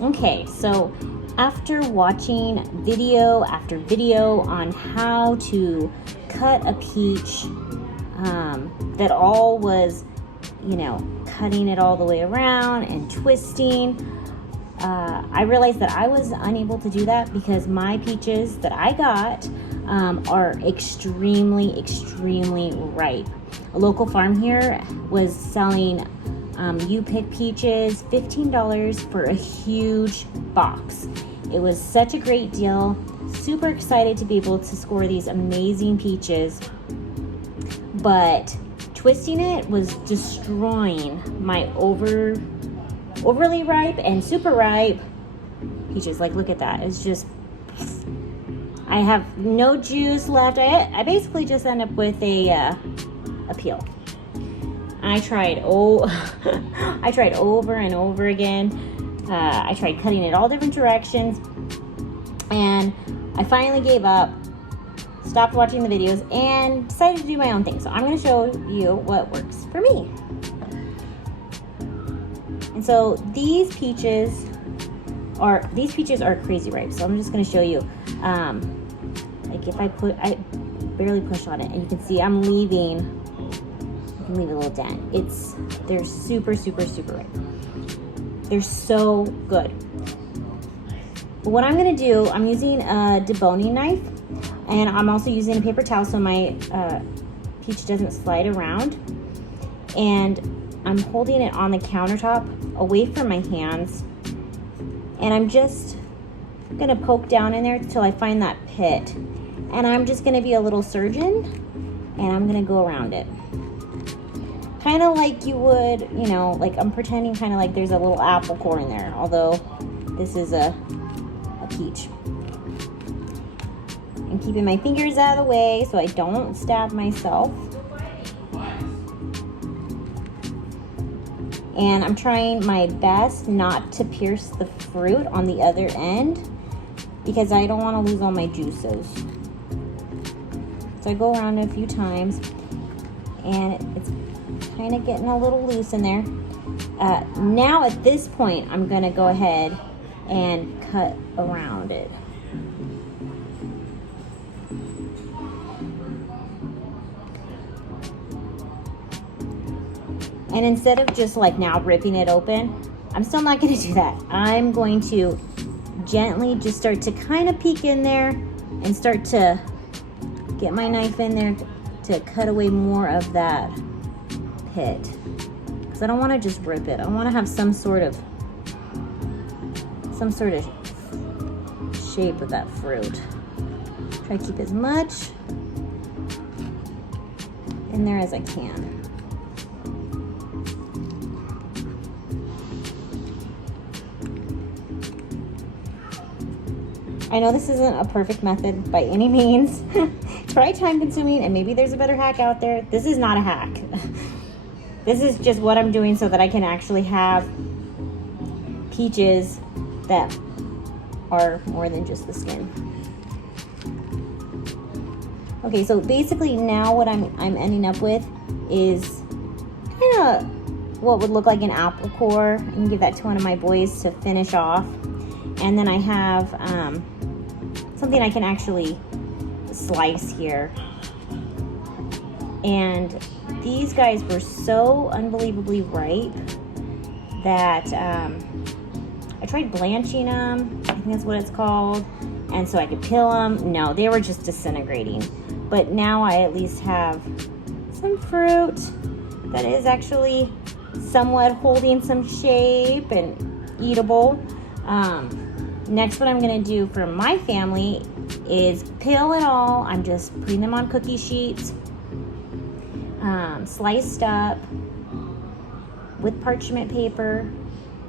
Okay, so after watching video after video on how to cut a peach, that all was, cutting it all the way around and twisting, I realized that I was unable to do that because my peaches that I got are extremely, extremely ripe. A local farm here was selling U-Pick peaches, $15 for a huge box. It was such a great deal. Super excited to be able to score these amazing peaches, but twisting it was destroying my overly ripe and super ripe peaches. Like, look at that. It's just, I have no juice left. I basically just end up with a peel. I tried over and over again. I tried cutting it all different directions, and I finally gave up, stopped watching the videos, and decided to do my own thing. So I'm going to show you what works for me. And so these peaches are crazy ripe. So I'm just going to show you, like if I barely push on it, and you can see I'm leaving. You can leave a little dent. They're super, super, super ripe. They're so good. But what I'm going to do, I'm using a deboning knife, and I'm also using a paper towel so my peach doesn't slide around. And I'm holding it on the countertop away from my hands, and I'm just gonna poke down in there until I find that pit. And I'm just gonna be a little surgeon, and I'm gonna go around it. Kind of like you would, like I'm pretending kind of like there's a little apple core in there, although this is a peach. And keeping my fingers out of the way so I don't stab myself. And I'm trying my best not to pierce the fruit on the other end because I don't want to lose all my juices. So I go around it a few times, and it's kind of getting a little loose in there. Now at this point, I'm going to go ahead and cut around it. And instead of just like now ripping it open, I'm still not going to do that. I'm going to gently just start to kind of peek in there and start to get my knife in there to cut away more of that pit. Because I don't want to just rip it. I want to have some sort of shape of that fruit. Try to keep as much in there as I can. I know this isn't a perfect method by any means. It's probably time consuming, and maybe there's a better hack out there. This is not a hack. This is just what I'm doing so that I can actually have peaches that are more than just the skin. Okay, so basically now what I'm ending up with is kind of what would look like an apple core. I can give that to one of my boys to finish off. And then I have something I can actually slice here. And these guys were so unbelievably ripe that I tried blanching them. I think that's what it's called. And so I could peel them. No, they were just disintegrating. But now I at least have some fruit that is actually somewhat holding some shape and eatable. Next, what I'm going to do for my family is peel it all. I'm just putting them on cookie sheets, sliced up with parchment paper,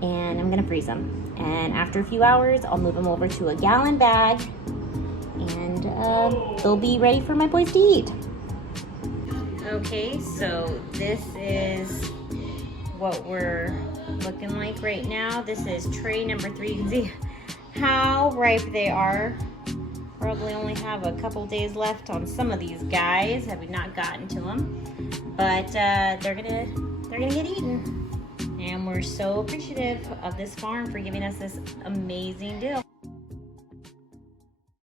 and I'm going to freeze them. And after a few hours, I'll move them over to a gallon bag, and they'll be ready for my boys to eat. Okay, so this is what we're looking like right now. This is tray number 3. You can see how ripe they are. Probably only have a couple days left on some of these guys. Have we not gotten to them, but they're gonna get eaten. And we're so appreciative of this farm for giving us this amazing deal.